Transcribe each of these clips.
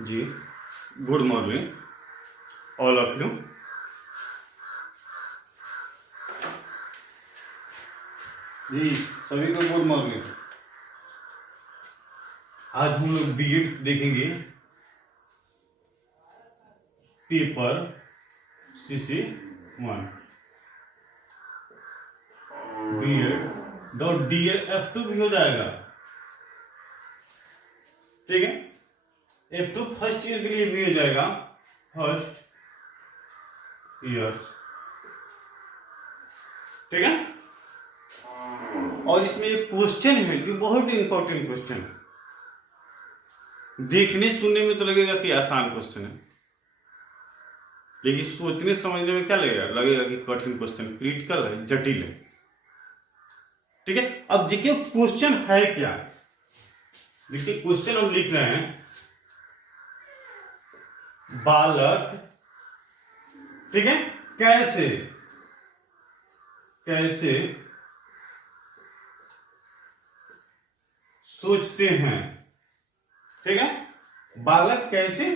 Ji, good morning all of you. जी सभी को गुड मॉर्निंग। आज हम लोग बीएड देखेंगे, पेपर CC1 BEd.DL F2 भी हो जाएगा, ठीक है। F2 फर्स्ट ईयर के लिए भी हो जाएगा, फर्स्ट ईयर, ठीक है। और इसमें एक क्वेश्चन है जो बहुत इंपॉर्टेंट क्वेश्चन है। देखने सुनने में तो लगेगा कि आसान क्वेश्चन है, लेकिन सोचने समझने में क्या लगेगा कि कठिन क्वेश्चन, क्रिटिकल है, जटिल है, ठीक है। अब देखिए क्वेश्चन है क्या। देखिए क्वेश्चन हम लिख रहे हैं, बालक, ठीक है, कैसे सोचते हैं, ठीक है। बालक कैसे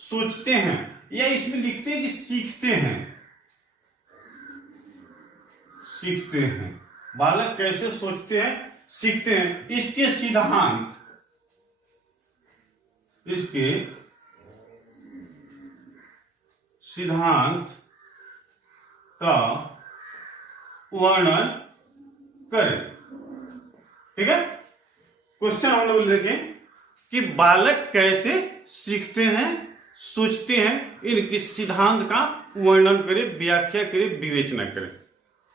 सोचते हैं, या इसमें लिखते हैं कि सीखते हैं। बालक कैसे सोचते हैं, सीखते हैं, इसके सिद्धांत का वर्णन करें, ठीक है। क्वेश्चन हम लोग देखें कि बालक कैसे सीखते हैं, सोचते हैं, इनके सिद्धांत का वर्णन करें, व्याख्या करें, विवेचना करें।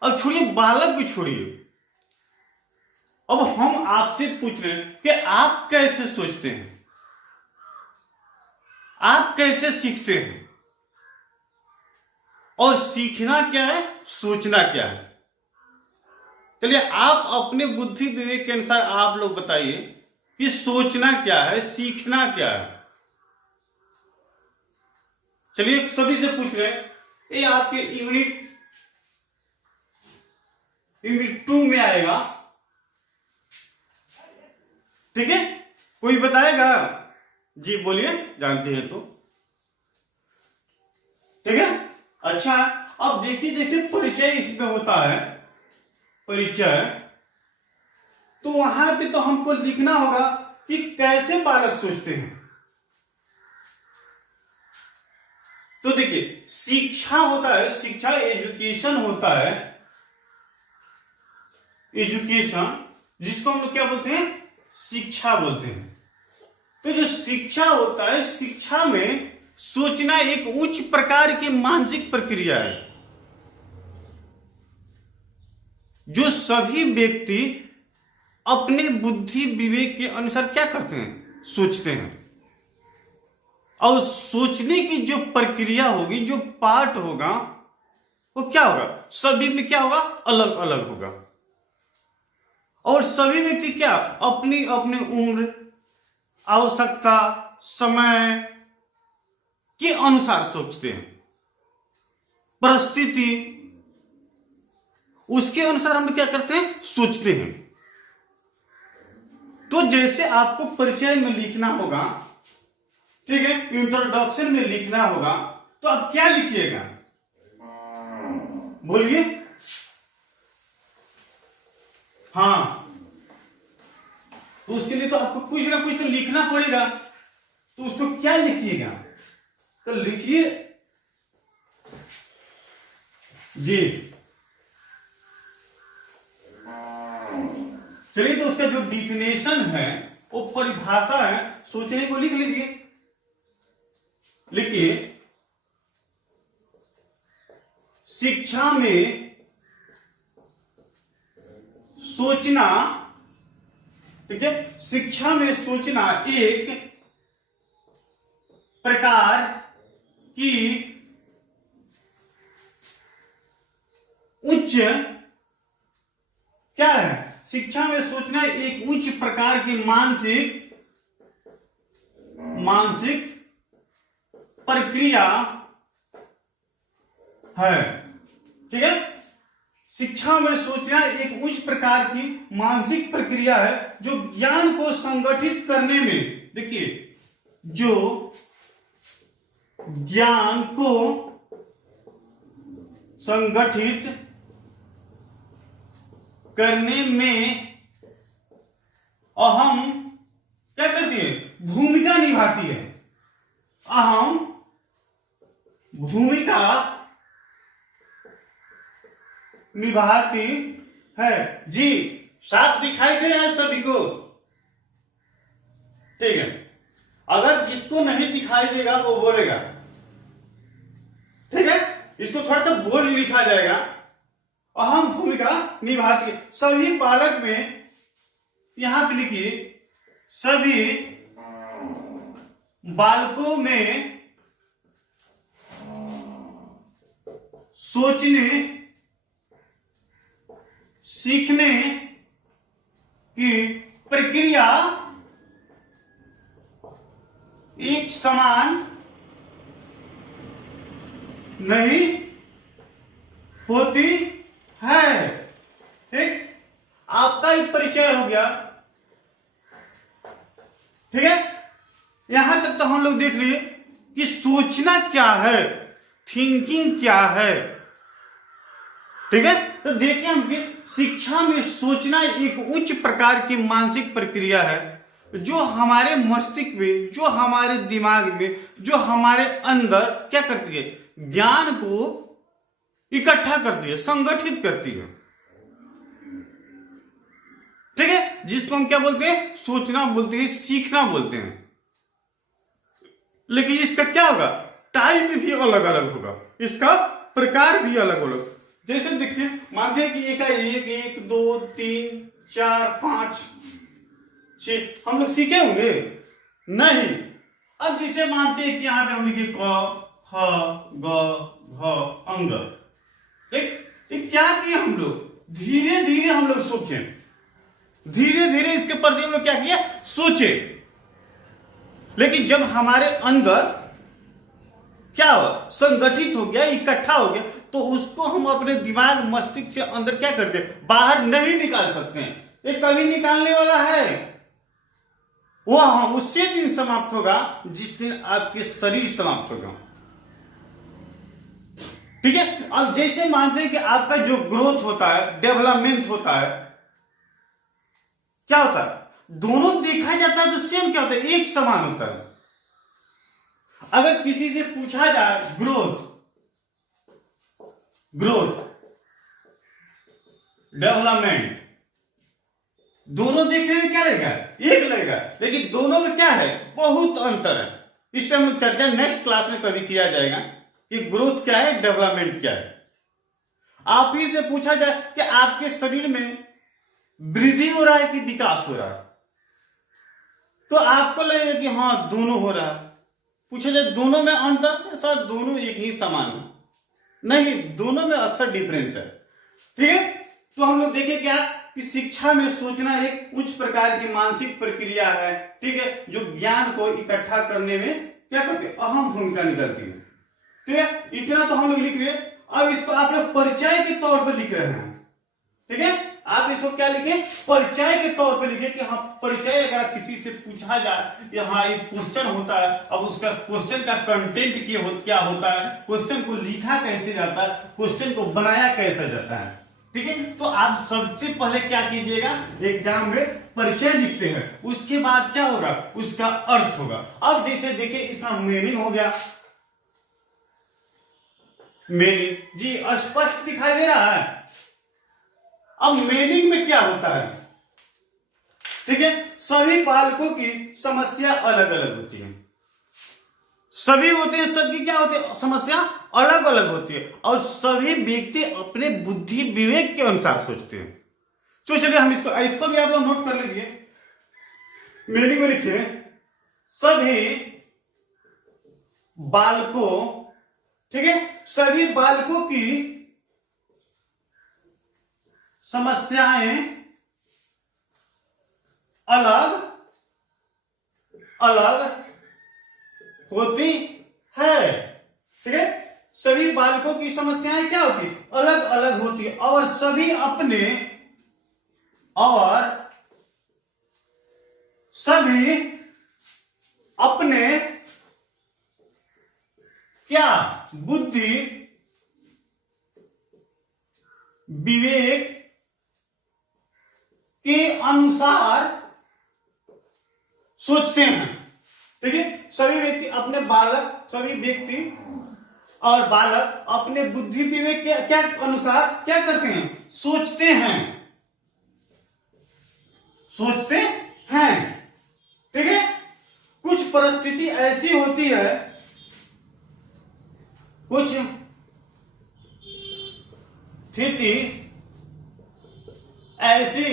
अब छोड़िए बालक भी छोड़िए, अब हम आपसे पूछ रहे हैं कि आप कैसे सोचते हैं, आप कैसे सीखते हैं, और सीखना क्या है, सोचना क्या है। चलिए आप अपने बुद्धि विवेक के अनुसार आप लोग बताइए कि सोचना क्या है, सीखना क्या है। चलिए सभी से पूछ रहे हैं, ये आपके यूनिट 2 में आएगा, ठीक है। कोई बताएगा? जी बोलिए, जानते हैं तो, ठीक है। अच्छा अब देखिए, जैसे परिचय इसमें होता है, परिचय, तो वहां पे तो हमको लिखना होगा कि कैसे बालक सोचते हैं। तो देखिए शिक्षा होता है, शिक्षा एजुकेशन होता है, एजुकेशन जिसको हम लोग क्या बोलते हैं, शिक्षा बोलते हैं। तो जो शिक्षा होता है, शिक्षा में सोचना एक उच्च प्रकार की मानसिक प्रक्रिया है, जो सभी व्यक्ति अपने बुद्धि विवेक के अनुसार क्या करते हैं, सोचते हैं। और सोचने की जो प्रक्रिया होगी, जो पार्ट होगा, वो क्या होगा, सभी में क्या होगा, अलग अलग होगा। और सभी व्यक्ति क्या अपनी अपनी उम्र, आवश्यकता, समय के अनुसार सोचते हैं, परिस्थिति, उसके अनुसार हम क्या करते हैं, सोचते हैं। तो जैसे आपको परिचय में लिखना होगा, ठीक है, इंट्रोडक्शन में लिखना होगा, तो आप क्या लिखिएगा, बोलिए। हाँ, तो उसके लिए तो आपको कुछ ना कुछ तो लिखना पड़ेगा, तो उसको क्या लिखिएगा, तो लिखिए जी। चलिए तो उसका जो डिफिनेशन है, वो परिभाषा है, सोचने को लिख लीजिए। लिखिए, शिक्षा में सोचना, ठीक है, शिक्षा में सोचना एक प्रकार की उच्च, क्या है, शिक्षा में सोचना एक उच्च प्रकार की मानसिक प्रक्रिया है, ठीक है। शिक्षा में सोचना एक उच्च प्रकार की मानसिक प्रक्रिया है, जो ज्ञान को संगठित करने में, देखिए, जो ज्ञान को संगठित करने में अहम क्या करती है, भूमिका निभाती है, अहम भूमिका निभाती है। जी साफ दिखाई दे रहा है सभी को? ठीक है, अगर जिसको नहीं दिखाई देगा वो बोलेगा, ठीक है, इसको थोड़ा सा बोल्ड लिखा जाएगा। अहम भूमिका निभाती है सभी बालक में, यहां पे लिखिए सभी बालकों में सोचने सीखने की प्रक्रिया एक समान नहीं होती है। ठीक, आपका एक परिचय हो गया। ठीक है, यहां तक तो हम लोग देख लिए कि सोचना क्या है, थिंकिंग क्या है। ठीक है, तो देखिए हम कि शिक्षा में सोचना एक उच्च प्रकार की मानसिक प्रक्रिया है जो हमारे मस्तिष्क में, जो हमारे दिमाग में, जो हमारे अंदर क्या करती है, ज्ञान को इकट्ठा करती है, संगठित करती है। ठीक है, जिसको हम क्या बोलते हैं, सोचना बोलते हैं, सीखना बोलते हैं। लेकिन इसका क्या होगा, टाइप भी अलग अलग होगा, इसका प्रकार भी अलग अलग। जैसे देखिए, मानते हैं कि एक है, एक दो तीन चार पांच छह, हम लोग सीखे होंगे नहीं। अब जिसे मानते हैं कि यहां पे हम लिखे क ख ग घ अंग, एक क्या किए हम लोग, धीरे धीरे हम लोग सोचे, धीरे धीरे इसके प्रति हम लोग क्या किया, सोचे। लेकिन जब हमारे अंदर क्या हो, संगठित हो गया, इकट्ठा हो गया, तो उसको हम अपने दिमाग मस्तिष्क से अंदर क्या करते, बाहर नहीं निकाल सकते हैं। ये कभी निकालने वाला है वह उसी दिन समाप्त होगा जिस दिन आपके शरीर समाप्त होगा। ठीक है, अब जैसे मानते हैं कि आपका जो ग्रोथ होता है, डेवलपमेंट होता है, क्या होता है, दोनों देखा जाता है तो सेम क्या होता है, एक समान होता है। अगर किसी से पूछा जाए ग्रोथ, डेवलपमेंट, दोनों देखने में क्या लगेगा, एक लगेगा, लेकिन दोनों में क्या है, बहुत अंतर है। इस पर हम लोग चर्चा नेक्स्ट क्लास में कभी किया जाएगा कि ग्रोथ क्या है, डेवलपमेंट क्या है। आप ही से पूछा जाए कि आपके शरीर में वृद्धि हो रहा है कि विकास हो रहा है, तो आपको लगेगा कि हाँ दोनों हो रहा है। पूछा जाए दोनों में अंतर, सर दोनों एक ही समान है, नहीं, दोनों में अक्सर डिफरेंस है। ठीक है, तो हम लोग देखें क्या कि शिक्षा में सोचना एक उच्च प्रकार की मानसिक प्रक्रिया है। ठीक है, जो ज्ञान को इकट्ठा करने में क्या करती है, अहम भूमिका निभाती है। ठीक है, इतना तो हम लोग लिख रहे हैं। अब इसको आप लोग परिचय के तौर पर लिख रहे हैं। ठीक है, आप इसको क्या लिखे, परिचय के तौर पर लिखे कि हाँ परिचय अगर किसी से पूछा जाए कि हाँ एक क्वेश्चन होता है, अब उसका क्वेश्चन का कंटेंट क्या होता है, क्वेश्चन को लिखा कैसे जाता है, क्वेश्चन को बनाया कैसे जाता है। ठीक है, तो आप सबसे पहले क्या कीजिएगा, एग्जाम में परिचय लिखते हैं, उसके बाद क्या होगा, उसका अर्थ होगा। अब जैसे देखिए इसका मीनिंग हो गया, मीनिंग जी स्पष्ट दिखाई दे रहा है। अब मीनिंग में क्या होता है, ठीक है, सभी बालकों की समस्या अलग अलग होती है, सभी होते हैं, सबकी क्या होती है, समस्या अलग अलग होती है, और सभी व्यक्ति अपने बुद्धि विवेक के अनुसार सोचते हैं। तो चलिए हम इसको भी आप लोग नोट कर लीजिए। मीनिंग में लिखिए सभी बालकों, ठीक है, सभी बालकों की समस्याएं अलग अलग होती है। ठीक है, सभी बालकों की समस्याएं क्या होती, अलग अलग होती है, और सभी अपने क्या बुद्धि विवेक के अनुसार सोचते हैं। ठीक है, सभी व्यक्ति और बालक अपने बुद्धि विवेक के क्या अनुसार क्या करते हैं, सोचते हैं। ठीक है, कुछ परिस्थिति ऐसी होती है, कुछ स्थिति ऐसी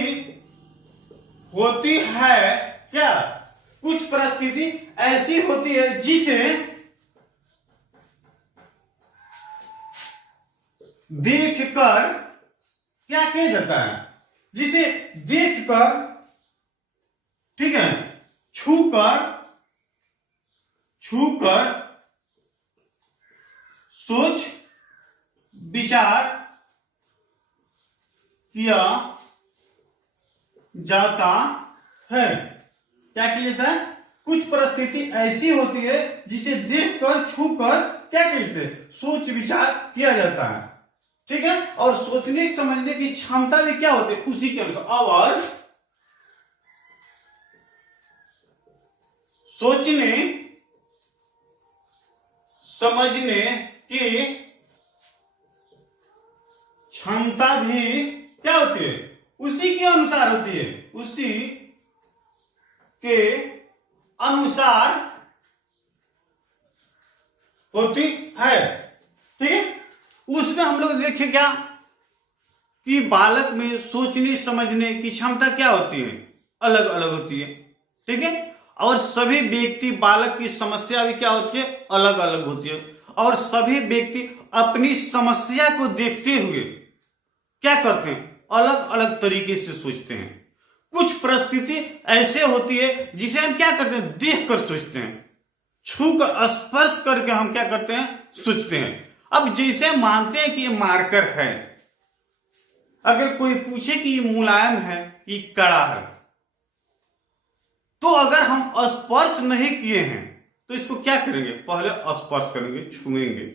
होती है, क्या कुछ परिस्थिति ऐसी होती है जिसे देखकर क्या किया जाता है, जिसे देखकर, ठीक है, छूकर सोच विचार किया जाता है। क्या किया जाता है, कुछ परिस्थिति ऐसी होती है जिसे देखकर छूकर क्या कहते हैं, सोच विचार किया जाता है। ठीक है, और सोचने समझने की क्षमता भी क्या होती है उसी के अनुसार। और सोचने समझने की क्षमता भी क्या होती है, उसी के अनुसार होती है, उसी के अनुसार होती है। ठीक है, उसमें हम लोग देखें क्या कि बालक में सोचने समझने की क्षमता क्या होती है, अलग अलग होती है। ठीक है, और सभी व्यक्ति बालक की समस्या भी क्या होती है, अलग अलग होती है। और सभी व्यक्ति अपनी समस्या को देखते हुए क्या करते हैं, अलग अलग तरीके से सोचते हैं। कुछ परिस्थिति ऐसे होती है जिसे हम क्या करते हैं, देख कर सोचते हैं, छू कर स्पर्श करके हम क्या करते हैं, सोचते हैं। अब जैसे मानते हैं कि ये मार्कर है, अगर कोई पूछे कि ये मुलायम है कि कड़ा है, तो अगर हम स्पर्श नहीं किए हैं तो इसको क्या करेंगे, पहले स्पर्श करेंगे, छुएंगे,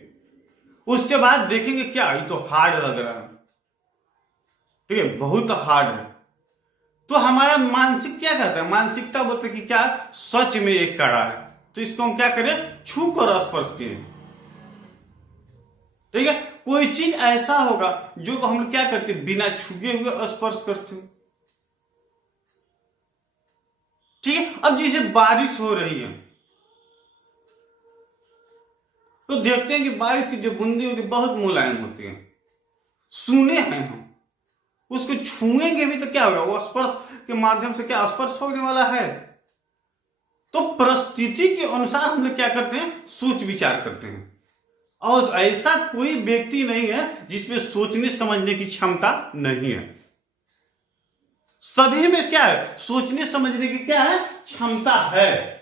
उसके बाद देखेंगे क्या ये तो हार्ड लग रहा है, ठीक है, बहुत हार्ड है। तो हमारा मानसिक क्या कहता है, मानसिकता बोलते कि क्या सच में एक कड़ा है, तो इसको हम क्या करें, छू कर स्पर्श किए। ठीक है, कोई चीज ऐसा होगा जो हम लोग क्या करते, बिना छुए हुए स्पर्श करते हैं। ठीक है, अब जैसे बारिश हो रही है तो देखते हैं कि बारिश की जो बूंदी होती है बहुत मुलायम होती है, सुने हैं हम, उसको छुएंगे भी तो क्या होगा, वो स्पर्श के माध्यम से क्या स्पर्श होने वाला है। तो परिस्थिति के अनुसार हम लोग क्या करते हैं, सोच विचार करते हैं। और ऐसा कोई व्यक्ति नहीं है जिसमें सोचने समझने की क्षमता नहीं है। सभी में क्या है, सोचने समझने की क्या है, क्षमता है।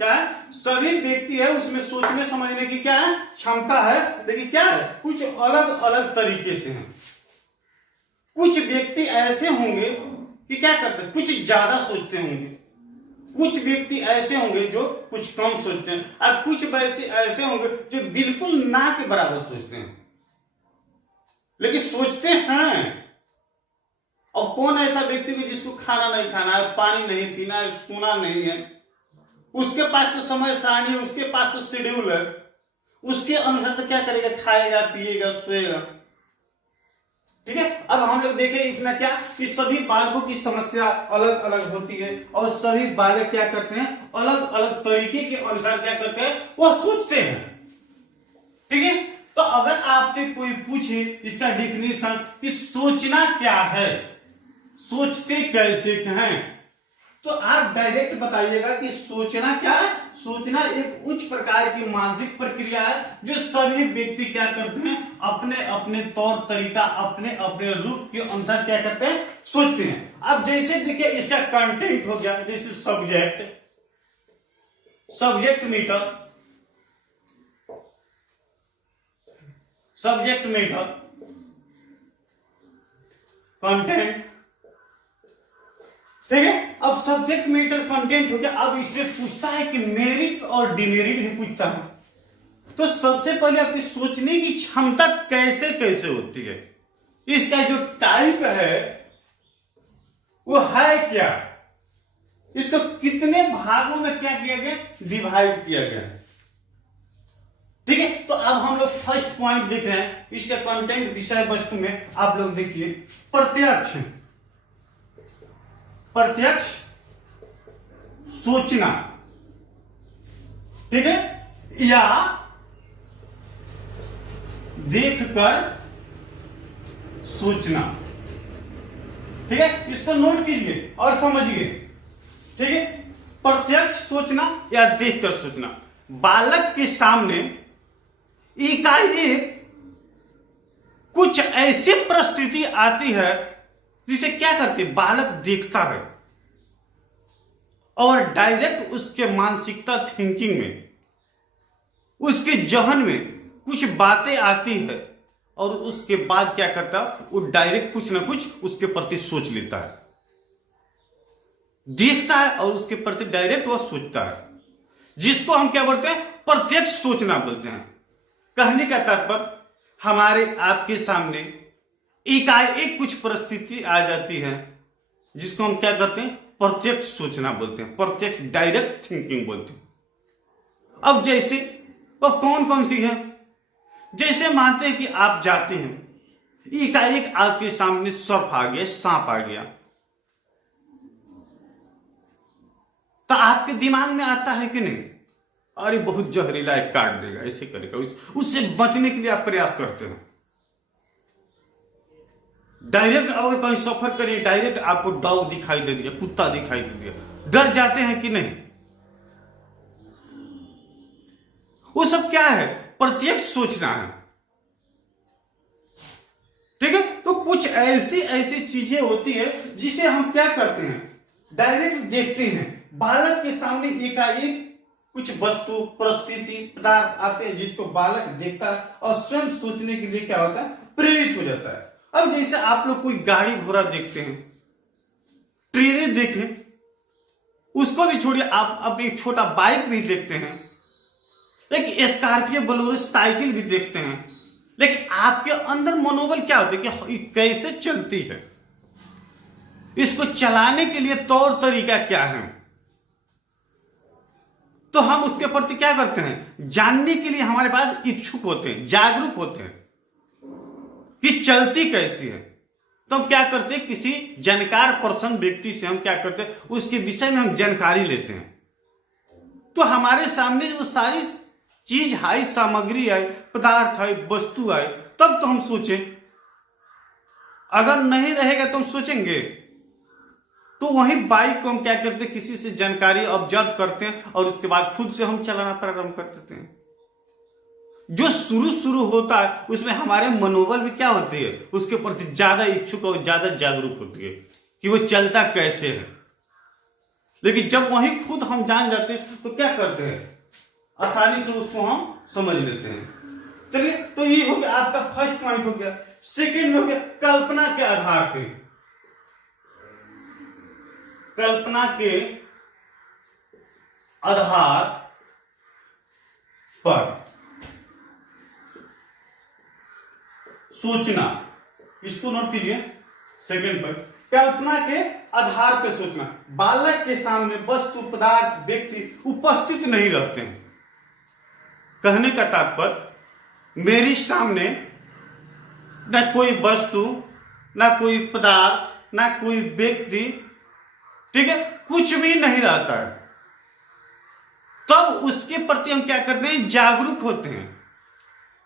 क्या है, सभी व्यक्ति है उसमें सोचने समझने की क्या है, क्षमता है, लेकिन क्या है, कुछ अलग अलग तरीके से है। कुछ व्यक्ति ऐसे होंगे कि क्या करते हैं, कुछ ज्यादा सोचते होंगे, कुछ व्यक्ति ऐसे होंगे जो कुछ कम सोचते हैं, और कुछ वैसे ऐसे होंगे जो बिल्कुल ना के बराबर सोचते हैं, लेकिन सोचते हैं। और कौन ऐसा व्यक्ति को जिसको खाना नहीं खाना है, पानी नहीं पीना है, सोना नहीं है, उसके पास तो समय सारणी है, उसके पास तो शेड्यूल है, उसके अनुसार तो क्या करेगा, खाएगा पिएगा सोएगा। ठीक है, अब हम लोग देखें इसमें क्या कि सभी बालकों की समस्या अलग अलग होती है, और सभी बालक क्या करते हैं, अलग अलग तरीके के अनुसार क्या करते हैं, वो सोचते हैं। ठीक है, तो अगर आपसे कोई पूछे इसका डिफिनेशन कि सोचना क्या है, सोचते कैसे हैं, तो आप डायरेक्ट बताइएगा कि सोचना क्या है। सोचना एक उच्च प्रकार की मानसिक प्रक्रिया है जो सभी व्यक्ति क्या करते हैं, अपने अपने तौर तरीका, अपने अपने रूप के अनुसार क्या करते हैं, सोचते हैं। अब जैसे देखिए इसका कंटेंट हो गया, जैसे सब्जेक्ट मैटर, कंटेंट। ठीक है, अब सब्जेक्ट मैटर कंटेंट हो गया। अब इसमें पूछता है कि मेरिट और डिमेरिट भी पूछता है। तो सबसे पहले आपकी सोचने की क्षमता कैसे कैसे होती है, इसका जो टाइप है वो है क्या, इसको कितने भागों में क्या किया गया, डिवाइड किया गया। ठीक है, तो अब हम लोग फर्स्ट पॉइंट देख रहे हैं, इसका कंटेंट विषय वस्तु में आप लोग देखिए, प्रत्यक्ष प्रत्यक्ष सोचना, ठीक है, या देखकर सोचना। ठीक है, इसको नोट कीजिए और समझिए। ठीक है, प्रत्यक्ष सोचना या देखकर सोचना। बालक के सामने एकाएक कुछ ऐसी परिस्थिति आती है जिसे क्या करते, बालक देखता है और डायरेक्ट उसके मानसिकता थिंकिंग में, उसके जहन में कुछ बातें आती है और उसके बाद क्या करता है, वो डायरेक्ट कुछ ना कुछ उसके प्रति सोच लेता है, देखता है और उसके प्रति डायरेक्ट वह सोचता है, जिसको हम क्या बोलते हैं, प्रत्यक्ष सोचना बोलते हैं। कहने का तात्पर्य, हमारे आपके सामने एकाएक कुछ परिस्थिति आ जाती है जिसको हम क्या करते हैं, प्रत्यक्ष सोचना बोलते हैं, प्रत्यक्ष डायरेक्ट थिंकिंग बोलते हैं। अब जैसे वो कौन कौन सी है, जैसे मानते हैं कि आप जाते हैं, एकाएक आपके सामने सर्प आ गया, सांप आ गया, तो आपके दिमाग में आता है कि नहीं, अरे बहुत जहरीला है, काट देगा, ऐसे करेगा, उससे बचने के लिए आप प्रयास करते हैं। डायरेक्ट अगर कहीं सफर करिए, डायरेक्ट आपको डॉग दिखाई दे दिया, कुत्ता दिखाई दे दिया, डर जाते हैं कि नहीं। वो सब क्या है, प्रत्यक्ष सोचना है। ठीक है, तो कुछ ऐसी ऐसी चीजें होती है जिसे हम क्या करते हैं, डायरेक्ट देखते हैं। बालक के सामने एकाएक कुछ वस्तु, परिस्थिति, पदार्थ आते हैं जिसको बालक देखता है और स्वयं सोचने के लिए क्या होता है, प्रेरित हो जाता है। अब जैसे आप लोग कोई गाड़ी घोड़ा देखते हैं, ट्रेनें देखें, उसको भी छोड़िए, आप अपनी एक छोटा बाइक भी देखते हैं, एक स्कॉर्पियो, बोलेरो, साइकिल भी देखते हैं, लेकिन आपके अंदर मनोबल क्या होता है कि कैसे चलती है, इसको चलाने के लिए तौर तरीका क्या है, तो हम उसके प्रति क्या करते हैं, जानने के लिए हमारे पास इच्छुक होते हैं, जागरूक होते हैं कि चलती कैसी है। तो हम क्या करते हैं, किसी जानकार पर्सन, व्यक्ति से हम क्या करते हैं, उसके विषय में हम जानकारी लेते हैं। तो हमारे सामने जो सारी चीज है, सामग्री है, पदार्थ है, वस्तु है, तब तो हम सोचें। अगर नहीं रहेगा तो हम सोचेंगे। तो वही बाइक को हम क्या करते हैं, किसी से जानकारी ऑब्जर्व करते हैं और उसके बाद खुद से हम चलाना प्रारंभ कर देते हैं। जो शुरू होता है उसमें हमारे मनोबल भी क्या होती है, उसके प्रति ज्यादा इच्छुक और ज्यादा जागरूक होती है कि वो चलता कैसे है। लेकिन जब वही खुद हम जान जाते हैं तो क्या करते हैं, आसानी से उसको हम समझ लेते हैं। चलिए, तो ये हो गया आपका फर्स्ट पॉइंट हो गया। सेकंड में हो गया कल्पना के आधार पे, कल्पना के आधार पर सोचना। इसको नोट कीजिए, सेकंड पर कल्पना के आधार पर सोचना। बालक के सामने वस्तु, पदार्थ, व्यक्ति उपस्थित नहीं रहते हैं। कहने का तात्पर्य, मेरे सामने न कोई वस्तु, न कोई पदार्थ, न कोई व्यक्ति, ठीक है, कुछ भी नहीं रहता है, तब उसके प्रति हम क्या करते हैं, जागरूक होते हैं।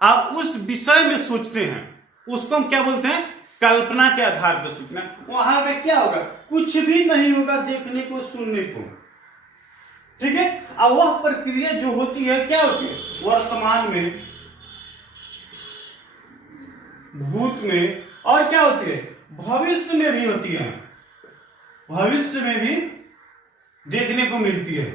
आप उस विषय में सोचते हैं, उसको हम क्या बोलते हैं, कल्पना के आधार पर सोचना। वहां पे क्या होगा, कुछ भी नहीं होगा देखने को, सुनने को, ठीक है। अब वह प्रक्रिया जो होती है क्या होती है, वर्तमान में, भूत में, और क्या होती है, भविष्य में भी होती है। भविष्य में भी देखने को मिलती है।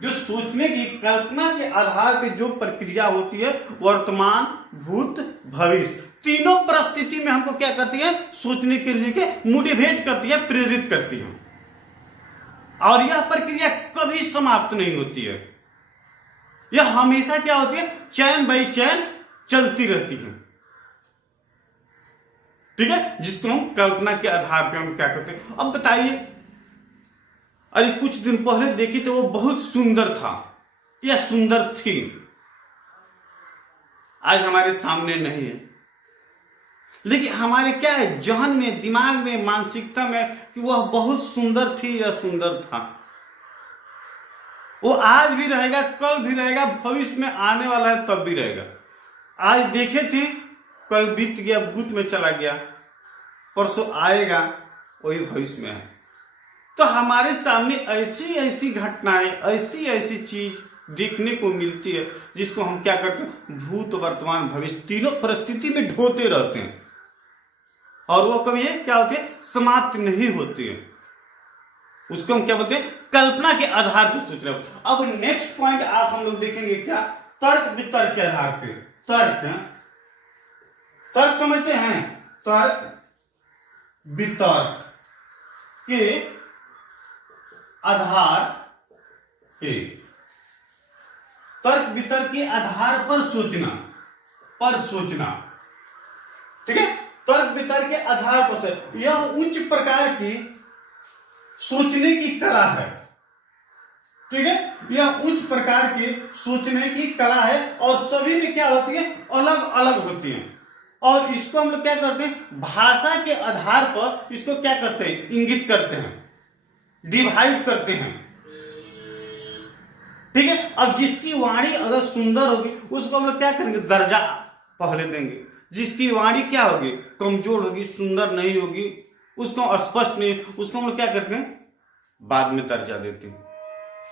जो सोचने की, कल्पना के आधार पर जो प्रक्रिया होती है, वर्तमान, भूत, भविष्य, तीनों परिस्थिति में हमको क्या करती है, सोचने के लिए मोटिवेट करती है, प्रेरित करती है। और यह प्रक्रिया कभी समाप्त नहीं होती है। यह हमेशा क्या होती है, चैन बाई चैन चलती रहती है। ठीक है, जिसको हम कल्पना के आधार पे हम क्या करते हैं। अब बताइए, अरे कुछ दिन पहले देखी तो वो बहुत सुंदर था या सुंदर थी, आज हमारे सामने नहीं है, लेकिन हमारे क्या है जहन में, दिमाग में, मानसिकता में कि वह बहुत सुंदर थी या सुंदर था। वो आज भी रहेगा, कल भी रहेगा, भविष्य में आने वाला है तब भी रहेगा। आज देखे थे, कल बीत गया, भूत में चला गया, परसों आएगा, वही भविष्य में है। तो हमारे सामने ऐसी ऐसी घटनाएं, ऐसी ऐसी चीज देखने को मिलती है जिसको हम क्या करते हैं, भूत, वर्तमान, भविष्य तीनों परिस्थिति में ढोते रहते हैं, और वो कभी क्या होती है, समाप्त नहीं होती है। उसको हम क्या बोलते हैं, कल्पना के आधार पर सोच रहे हो। अब नेक्स्ट पॉइंट आप हम लोग देखेंगे क्या, तर्क वितर्क के आधार पे। तर्क समझते हैं, तर्क वितर्क के आधार पे, तर्क वितर्क के आधार पर सोचना, ठीक है। तर्क वितर्क के आधार पर यह उच्च प्रकार की सोचने की कला है, ठीक है। यह उच्च प्रकार की सोचने की कला है, और सभी में क्या होती है, अलग अलग होती है। और इसको हम लोग क्या करते हैं, भाषा के आधार पर इसको क्या करते हैं, इंगित करते हैं, डिवाइड करते हैं, ठीक है। अब जिसकी वाणी अगर सुंदर होगी उसको हम लोग क्या करेंगे, दर्जा पहले देंगे। जिसकी वाणी क्या होगी, कमजोर होगी, सुंदर नहीं होगी, उसको स्पष्ट नहीं, उसको हम लोग क्या करते हैं, बाद में दर्जा देते हैं,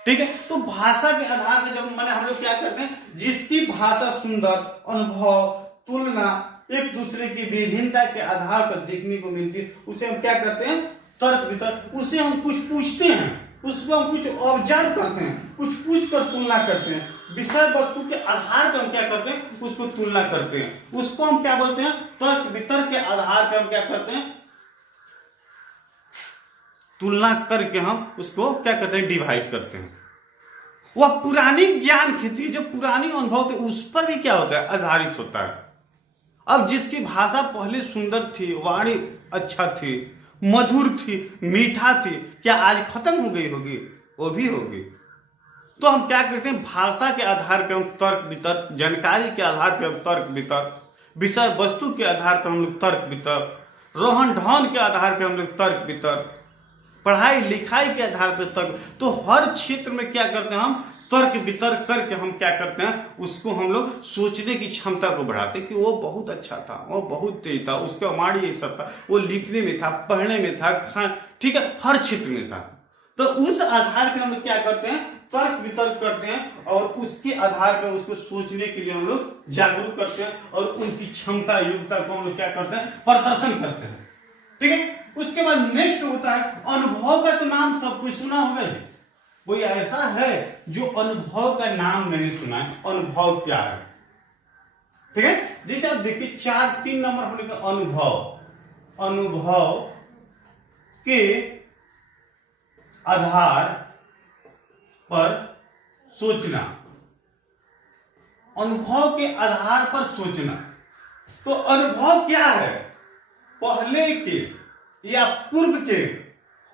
ठीक है। तो भाषा के आधार पर जब मैंने हम लोग क्या करते हैं, जिसकी भाषा सुंदर, अनुभव, तुलना, एक दूसरे की विभिन्नता के आधार पर देखने को मिलती है, उसे हम क्या करते हैं, तर्क वितर्क। उसे हम कुछ पूछते हैं, उसको हम कुछ ऑब्जर्व करते हैं, कुछ पूछ कर तुलना करते हैं, विषय वस्तु के आधार पर हम क्या करते हैं, उसको तुलना करते हैं। उसको हम क्या बोलते हैं, तर्क वितर्क के आधार पर हम क्या करते हैं, तुलना करके हम उसको क्या करते हैं, डिवाइड करते हैं। वह पुरानी ज्ञान की थी, जो पुरानी अनुभव थे, उस पर भी क्या होता है, आधारित होता है। अब जिसकी भाषा पहले सुंदर थी, वाणी अच्छा थी, मधुर थी, मीठा थी, क्या आज खत्म हो गई होगी, वो भी होगी। तो हम क्या करते हैं, भाषा के आधार पर हम तर्क वितर्क, जानकारी के आधार पर हम तर्क वितर्क, विषय वस्तु के आधार पर हम लोग तर्क वितर्क, रोहन ढहन के आधार पर हम लोग तर्क वितर्क, पढ़ाई लिखाई के आधार पर तर्क। तो हर क्षेत्र में क्या करते हैं, हम तर्क वितर्क करके हम क्या करते हैं, उसको हम लोग सोचने की क्षमता को बढ़ाते हैं कि वो बहुत अच्छा था, वो बहुत तेज था, उसका वाणी ऐसा था, वो लिखने में था, पढ़ने में था, ठीक है, हर क्षेत्र में था। तो उस आधार पे हम लोग क्या करते हैं, तर्क वितर्क करते हैं, और उसके आधार पर उसको सोचने के लिए हम लोग जागरूक करते हैं, और उनकी क्षमता, योग्यता को हम लोग क्या करते हैं, प्रदर्शन करते हैं, ठीक है। उसके बाद नेक्स्ट होता है अनुभव का। तो नाम सब कुछ सुना होगा जी, कोई ऐसा है जो अनुभव का नाम नहीं सुना है, अनुभव क्या है, ठीक है। जैसे आप देखिए 3 नंबर होने का अनुभव, अनुभव के आधार पर सोचना, अनुभव के आधार पर सोचना। तो अनुभव क्या है, पहले के या पूर्व के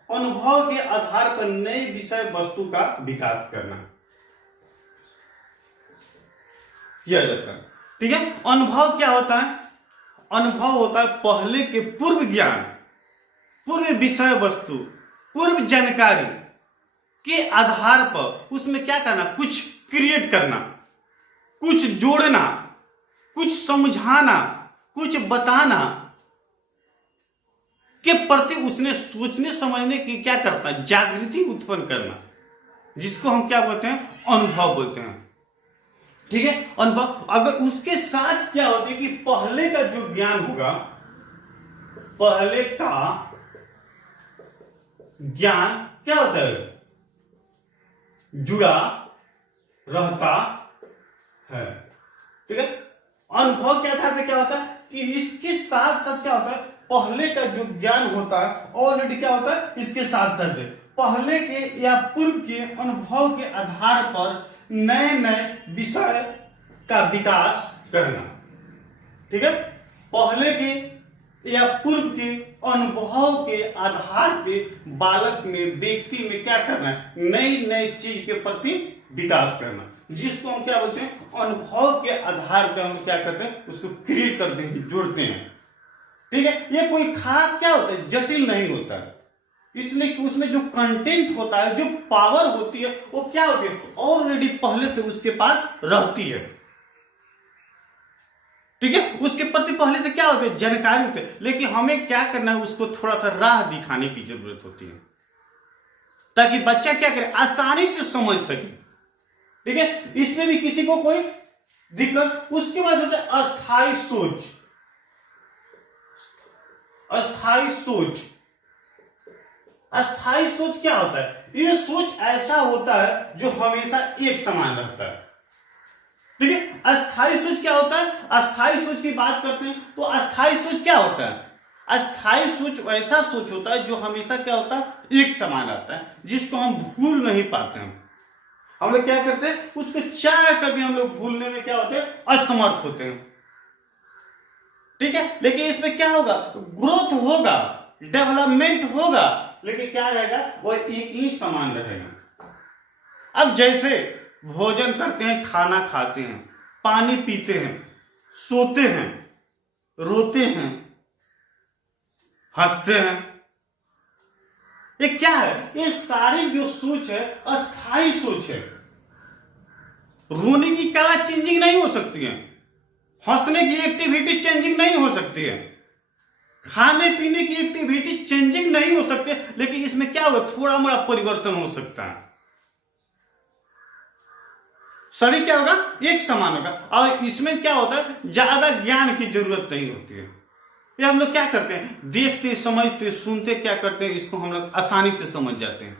अनुभव के आधार पर नए विषय वस्तु का विकास करना किया जाता है, ठीक है। अनुभव क्या होता है, अनुभव होता है पहले के पूर्व ज्ञान, पूर्व विषय वस्तु, पूर्व जानकारी के आधार पर उसमें क्या करना, कुछ क्रिएट करना, कुछ जोड़ना, कुछ समझाना, कुछ बताना के प्रति उसने सोचने समझने की क्या करता है, जागृति उत्पन्न करना, जिसको हम क्या बोलते हैं, अनुभव बोलते हैं, ठीक है। अनुभव अगर उसके साथ क्या होता है कि पहले का जो ज्ञान होगा, पहले का ज्ञान क्या होता है, जुड़ा रहता है, ठीक है। अनुभव के आधार पर क्या होता है कि इसके साथ साथ क्या होता है, पहले का जो ज्ञान होता है ऑलरेडी क्या होता है, इसके साथ साथ पहले के या पूर्व के अनुभव के आधार पर नए नए विषय का विकास करना। ठीक है, पहले के या पूर्व के अनुभव के आधार पे बालक में, व्यक्ति में क्या करना है, नई नई चीज के प्रति विकास करना, जिसको हम क्या बोलते हैं, अनुभव के आधार पे हम क्या करते हैं, उसको क्रिएट करते हैं, जोड़ते हैं। ठीक है, ये कोई खास क्या होता है, जटिल नहीं होता है, इसलिए कि उसमें जो कंटेंट होता है, जो पावर होती है, वो क्या होती है, ऑलरेडी पहले से उसके पास रहती है। ठीक है, उसके प्रति पहले से क्या होती है, जानकारी होती है, लेकिन हमें क्या करना है, उसको थोड़ा सा राह दिखाने की जरूरत होती है, ताकि बच्चा क्या करे, आसानी से समझ सके। ठीक है, इसमें भी किसी को कोई दिक्कत। उसके बाद होता है अस्थायी सोच। अस्थायी सोच, अस्थायी सोच क्या होता है, ये सोच ऐसा होता है जो हमेशा एक समान रहता है। ठीक है, अस्थायी सोच क्या होता है, अस्थायी सोच की बात करते हैं तो अस्थायी सोच क्या होता है, अस्थायी सोच ऐसा सोच होता है जो हमेशा क्या होता है, एक समान रहता है, जिसको हम भूल नहीं पाते हैं। हम लोग क्या करते हैं, उसको चाहे कभी हम लोग भूलने में क्या होते हैं, असमर्थ होते हैं। ठीक है, लेकिन इसमें क्या होगा, ग्रोथ होगा, डेवलपमेंट होगा, लेकिन क्या रहेगा, वो एक ही समान रहेगा। अब जैसे भोजन करते हैं, खाना खाते हैं, पानी पीते हैं, सोते हैं, रोते हैं, हंसते हैं, ये क्या है, ये सारी जो सोच है अस्थायी सोच है। रोने की कला चेंजिंग नहीं हो सकती है, हंसने की एक्टिविटी चेंजिंग नहीं हो सकती है, खाने पीने की एक्टिविटी चेंजिंग नहीं हो सकती, लेकिन इसमें क्या होगा, थोड़ा मोड़ा परिवर्तन हो सकता है। शरीर क्या होगा, एक समान होगा, और इसमें क्या होता है, ज्यादा ज्ञान की जरूरत नहीं होती है। ये हम लोग क्या करते हैं, देखते समझते सुनते क्या करते हैं, इसको हम लोग आसानी से समझ जाते हैं।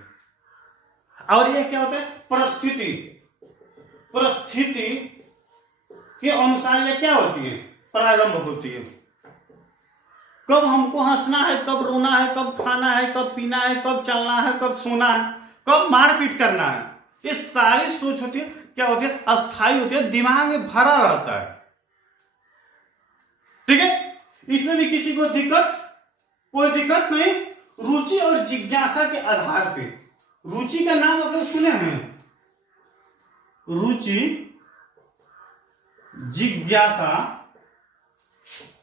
और ये क्या होता है, परिस्थिति, परिस्थिति के अनुसार ये क्या होती है, प्रारंभ होती है। कब हमको हंसना है, कब रोना है, कब खाना है, कब पीना है, कब चलना है, कब सोना है, कब मारपीट करना है, ये सारी सोच होती है, क्या होती है, अस्थायी होती है, दिमाग में भरा रहता है। ठीक है, इसमें भी किसी को दिक्कत, कोई दिक्कत नहीं। रुचि और जिज्ञासा के आधार पे, रुचि का नाम आप लोग सुने हैं, रुचि जिज्ञासा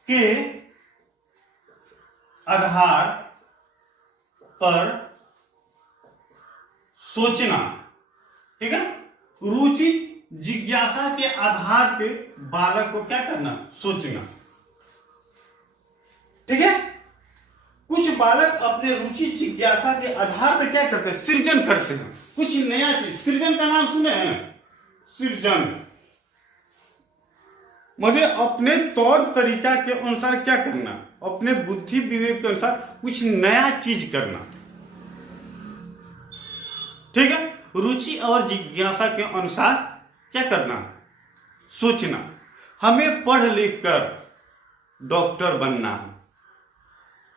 के आधार पर सोचना। ठीक है, रुचि जिज्ञासा के आधार पे बालक को क्या करना, सोचना। ठीक है, कुछ बालक अपने रुचि जिज्ञासा के आधार पर क्या करते हैं, सृजन करते हैं, कुछ नया चीज। सृजन का नाम सुने हैं, सृजन मुझे अपने तौर तरीका के अनुसार क्या करना, अपने बुद्धि विवेक के अनुसार कुछ नया चीज करना। ठीक है, रुचि और जिज्ञासा के अनुसार क्या करना, सोचना। हमें पढ़ लिख कर डॉक्टर बनना है,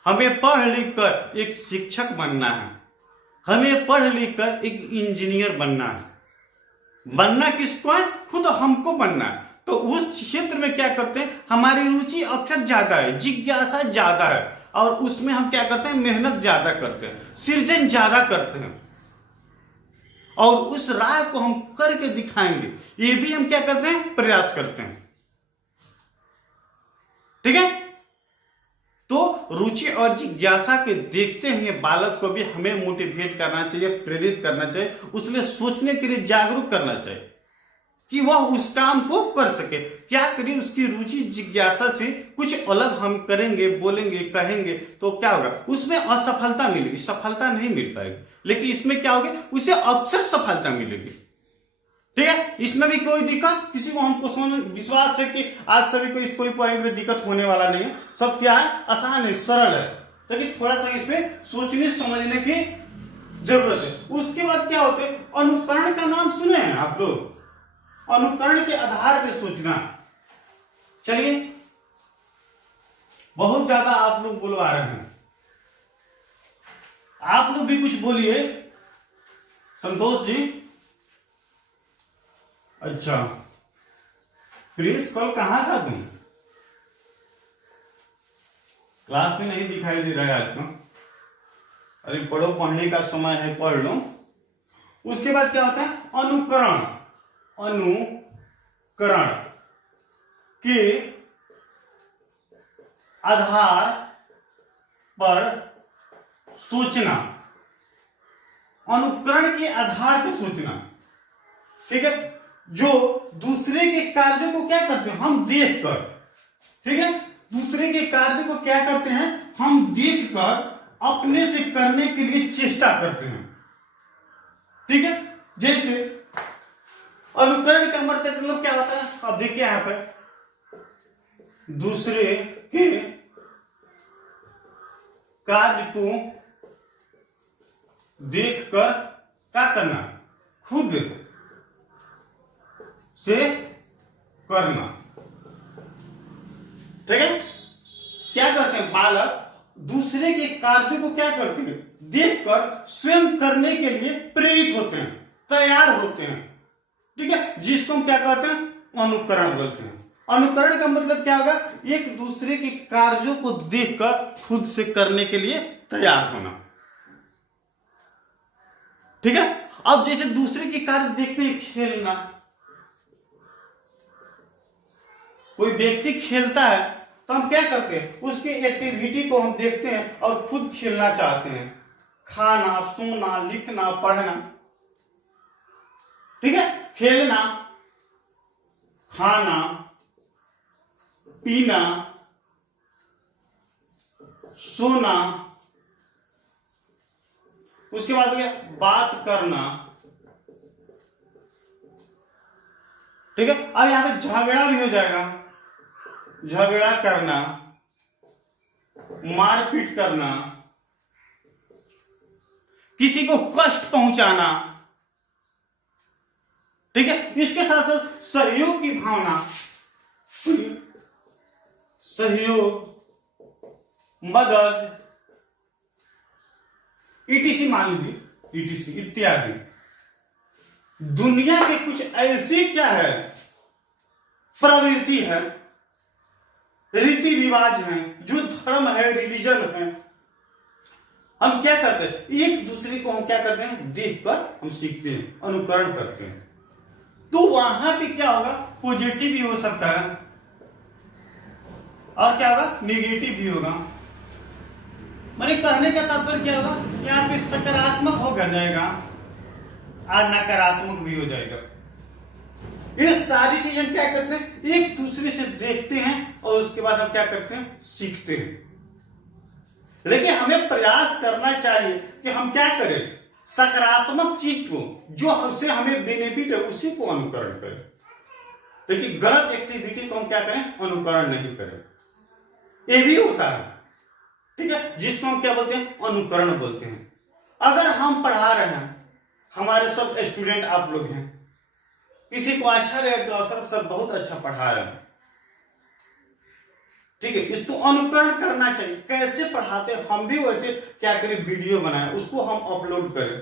हमें पढ़ लिख कर एक शिक्षक बनना है, हमें पढ़ लिख कर एक इंजीनियर बनना है। बनना किसको है, खुद हमको बनना है। तो उस क्षेत्र में क्या करते हैं, हमारी रुचि अक्सर ज्यादा है, जिज्ञासा ज्यादा है, और उसमें हम क्या करते हैं, मेहनत ज्यादा करते हैं, सृजन ज्यादा करते हैं, और उस राह को हम करके दिखाएंगे, ये भी हम क्या करते हैं, प्रयास करते हैं। ठीक है, तो रुचि और जिज्ञासा के देखते हुए बालक को भी हमें मोटिवेट करना चाहिए, प्रेरित करना चाहिए, उसके सोचने के लिए जागरूक करना चाहिए कि वह उस काम को कर सके। क्या करें, उसकी रुचि जिज्ञासा से कुछ अलग हम करेंगे, बोलेंगे, कहेंगे तो क्या होगा, उसमें असफलता मिलेगी, सफलता नहीं मिल पाएगी, लेकिन इसमें क्या होगा, उसे अक्सर सफलता मिलेगी। ठीक है, इसमें भी कोई दिक्कत, किसी को हमको समझ विश्वास है कि आज सभी को इस कोई पॉइंट में दिक्कत होने वाला नहीं है, सब क्या है, आसान है, सरल है, लेकिन थोड़ा सा इसमें सोचने समझने की जरूरत है। उसके बाद क्या होते हैं, अनुकरण का नाम सुने हैं आप लोग, अनुकरण के आधार पर सोचना। चलिए, बहुत ज्यादा आप लोग बुलवा रहे हैं, आप लोग भी कुछ बोलिए, संतोष जी, अच्छा प्रिंस कल कहाँ था तुम? क्लास में नहीं दिखाई दे रहा है आज तो। अरे पढ़ो, पढ़ने का समय है, पढ़ लो। उसके बाद क्या होता है? अनुकरण। अनुकरण के आधार पर सोचना। अनुकरण के आधार पर सोचना, ठीक है। जो दूसरे के कार्यों को क्या करते हैं? हम देखकर, ठीक है, दूसरे के कार्य को क्या करते हैं? हम देखकर अपने से करने के लिए चेष्टा करते हैं, ठीक है। जैसे अनुकरण का मतलब क्या होता है? अब देखिए यहां पर, दूसरे के कार्य को देखकर क्या करना? खुद से करना, ठीक है। क्या करते हैं? बालक दूसरे के कार्यों को क्या करते हैं? देखकर स्वयं करने के लिए प्रेरित होते हैं, तैयार होते हैं, ठीक है, जिसको हम क्या कहते हैं? अनुकरण बोलते हैं। अनुकरण का मतलब क्या होगा? एक दूसरे के कार्यों को देखकर खुद से करने के लिए तैयार होना, ठीक है। अब जैसे दूसरे के कार्य देखते हैं, खेलना, कोई व्यक्ति खेलता है तो हम क्या करते हैं? उसकी एक्टिविटी को हम देखते हैं और खुद खेलना चाहते हैं। खाना, सोना, लिखना, पढ़ना, ठीक है। खेलना, खाना, पीना, सोना, उसके बाद बात करना, ठीक है। अब यहां पे झगड़ा भी हो जाएगा, झगड़ा करना, मारपीट करना, किसी को कष्ट पहुंचाना, ठीक है। इसके साथ साथ सहयोग की भावना, सहयोग, मदद, ईटीसी, मान लीजिए ईटीसी इत्यादि। दुनिया के कुछ ऐसी क्या है? प्रवृत्ति है, रीति रिवाज है, जो धर्म है, रिलीजन है, हम क्या करते हैं? एक दूसरे को हम क्या करते हैं? देखकर हम सीखते हैं, अनुकरण करते हैं। तो वहां पे क्या होगा? पॉजिटिव भी हो सकता है और क्या होगा? निगेटिव भी होगा। मैंने कहने का तात्पर्य क्या होगा? यहाँ पे सकारात्मक हो जाएगा और नकारात्मक भी हो जाएगा। ये सारी चीजें क्या करते हैं? एक दूसरे से देखते हैं और उसके बाद हम क्या करते हैं? सीखते हैं। लेकिन हमें प्रयास करना चाहिए कि हम क्या करें? सकारात्मक चीज को, जो हमसे हमें बेनिफिट है, उसी को अनुकरण करें। लेकिन गलत एक्टिविटी को हम क्या करें? अनुकरण नहीं करें। ये भी होता है, ठीक है, जिसको हम क्या बोलते हैं? अनुकरण बोलते हैं। अगर हम पढ़ा रहे हैं, हमारे सब स्टूडेंट आप लोग हैं, किसी को अच्छा लगेगा, सर बहुत अच्छा पढ़ा रहे हैं, ठीक है, इसको अनुकरण करना चाहिए। कैसे पढ़ाते हैं हम भी वैसे क्या करें? वीडियो बनाएं, उसको हम अपलोड करें।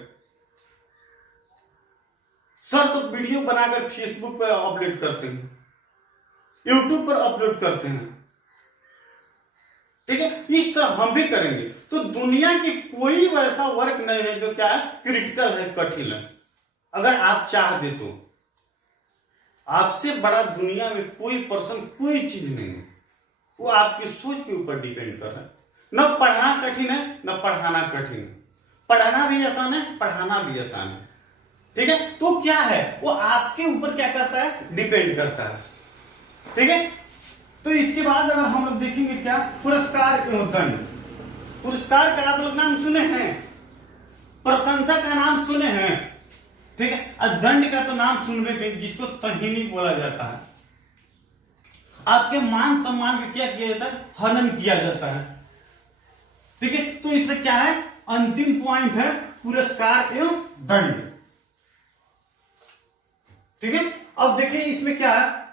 सर तो वीडियो बनाकर फेसबुक पर अपलोड करते हैं, यूट्यूब पर अपलोड करते हैं, ठीक है, इस तरह हम भी करेंगे। तो दुनिया की कोई वैसा वर्क नहीं है जो क्या है? क्रिटिकल है, कठिन है। अगर आप चाह दे तो आपसे बड़ा दुनिया में कोई पर्सन, कोई चीज नहीं है। वो आपकी सोच के ऊपर डिपेंड कर रहा है। न पढ़ना कठिन है, न पढ़ाना कठिन है। पढ़ाना भी आसान है, पढ़ाना भी आसान है, ठीक है। तो क्या है? वो आपके ऊपर क्या करता है? डिपेंड करता है, ठीक है। तो इसके बाद अगर हम लोग देखेंगे क्या? पुरस्कार एवं दंड। पुरस्कार का आप लोग नाम सुने हैं, प्रशंसा का नाम सुने हैं, ठीक है, और दंड का तो नाम सुन रहे, जिसको तहीनी बोला जाता है। आपके मान सम्मान का क्या किया जाता है? हनन किया जाता है, ठीक है। तो इसमें क्या है? अंतिम पॉइंट है पुरस्कार एवं दंड, ठीक है। अब देखिए इसमें क्या है?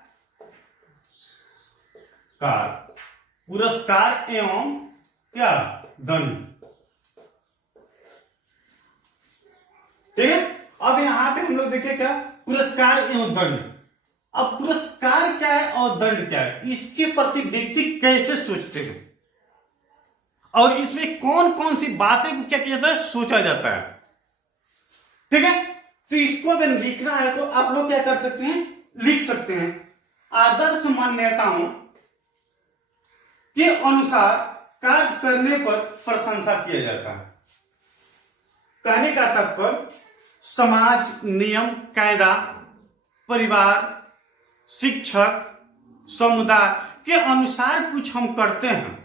पुरस्कार एवं क्या? दंड, ठीक है। अब यहाँ पे हम लोग देखें क्या, पुरस्कार एवं दंड। अब पुरस्कार क्या है और दंड क्या है, इसके प्रति व्यक्ति कैसे सोचते हैं और इसमें कौन कौन सी बातें को क्या किया जाता है, सोचा जाता है। ठीक है, तो इसको अगर लिखना है तो आप लोग क्या कर सकते हैं, लिख सकते हैं। आदर्श मान्यताओं के अनुसार कार्य करने पर प्रशंसा किया जाता है। कहने का तात्पर्य समाज, नियम, कायदा, परिवार, शिक्षक, समुदाय के अनुसार कुछ हम करते हैं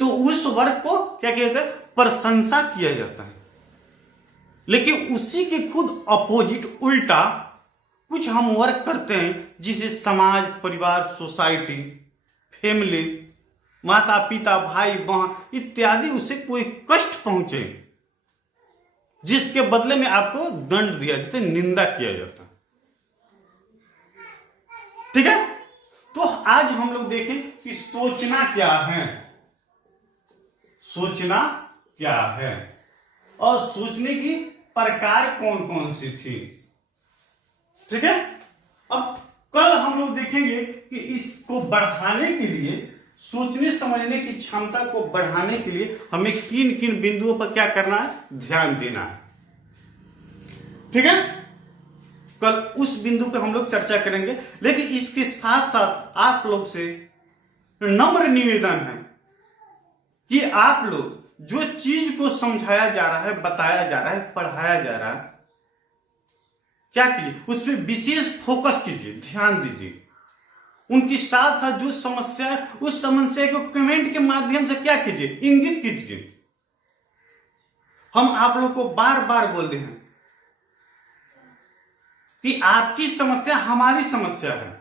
तो उस वर्ग को क्या किया जाता है, प्रशंसा किया जाता है। लेकिन उसी के खुद अपोजिट उल्टा कुछ हम वर्क करते हैं जिसे समाज, परिवार, सोसाइटी, फैमिली, माता पिता, भाई बहन इत्यादि उसे कोई कष्ट पहुंचे, जिसके बदले में आपको दंड दिया जाता है, निंदा किया जाता है। ठीक है, तो आज हम लोग देखें कि सोचना क्या है, सोचना क्या है और सोचने की प्रकार कौन कौन सी थी। ठीक है, अब कल हम लोग देखेंगे कि इसको बढ़ाने के लिए, सोचने समझने की क्षमता को बढ़ाने के लिए हमें किन किन बिंदुओं पर क्या करना है, ध्यान देना है। ठीक है, कल उस बिंदु पर हम लोग चर्चा करेंगे। लेकिन इसके साथ साथ आप लोग से नम्र निवेदन है कि आप लोग जो चीज को समझाया जा रहा है, बताया जा रहा है, पढ़ाया जा रहा है, क्या कीजिए, उस पर विशेष फोकस कीजिए, ध्यान दीजिए। उनकी साथ साथ जो समस्या है उस समस्या को कमेंट के माध्यम से क्या कीजिए, इंगित कीजिए। हम आप लोग को बार बार बोल रहे हैं कि आपकी समस्या हमारी समस्या है।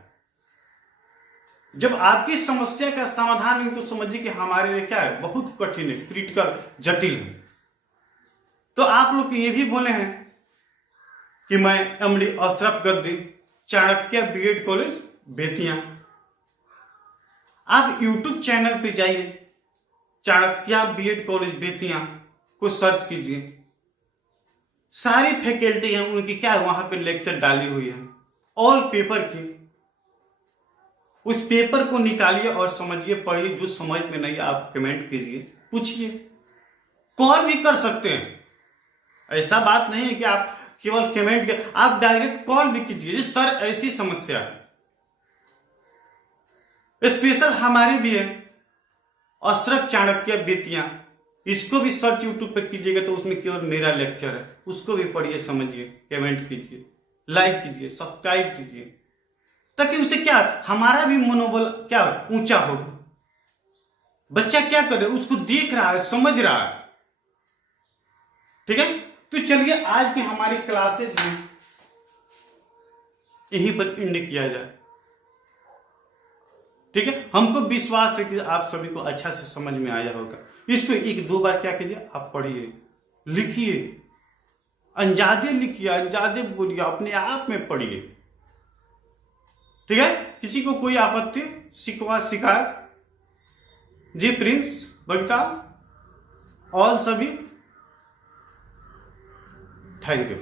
जब आपकी समस्या का समाधान है तो समझिए कि हमारे लिए क्या है, बहुत कठिन है, क्रिटिकल, जटिल है। तो आप लोग ये भी बोले हैं कि मैं एमडी अशरफ गद्दी, चाणक्य बीएड कॉलेज बेतिया। आप यूट्यूब चैनल पे जाइए, चाणक्य बीएड कॉलेज बेतिया को सर्च कीजिए, सारी फैकल्टी हैं उनकी क्या है, वहां पे लेक्चर डाली हुई है, ऑल पेपर की। उस पेपर को निकालिए और समझिए, पढ़िए। जो समझ में नहीं आप कमेंट कीजिए, पूछिए, कॉल भी कर सकते हैं। ऐसा बात नहीं है कि आप केवल कमेंट के, आप डायरेक्ट कॉल भी कीजिए, सर ऐसी समस्या है। स्पेशल हमारी भी है अशरफ चाणक्य बेतिया, इसको भी सर्च यूट्यूब पे कीजिएगा तो उसमें केवल मेरा लेक्चर है, उसको भी पढ़िए, समझिए, कमेंट कीजिए, लाइक कीजिए, सब्सक्राइब कीजिए, ताकि उसे क्या, हमारा भी मनोबल क्या ऊंचा होगा। बच्चा क्या करे, उसको देख रहा है, समझ रहा है। ठीक है, तो चलिए आज की हमारी क्लासेज में यहीं पर एंड किया जाए। ठीक है, हमको विश्वास है कि आप सभी को अच्छा से समझ में आया होगा। इसको एक दो बार क्या कीजिए, आप पढ़िए, लिखिए, अंजादे लिखिए, अंजादे बोलिए, अपने आप में पढ़िए। ठीक है, किसी को कोई आपत्ति, शिकवा, शिकायत? जी प्रिंस, बबीता, ऑल सभी, थैंक यू।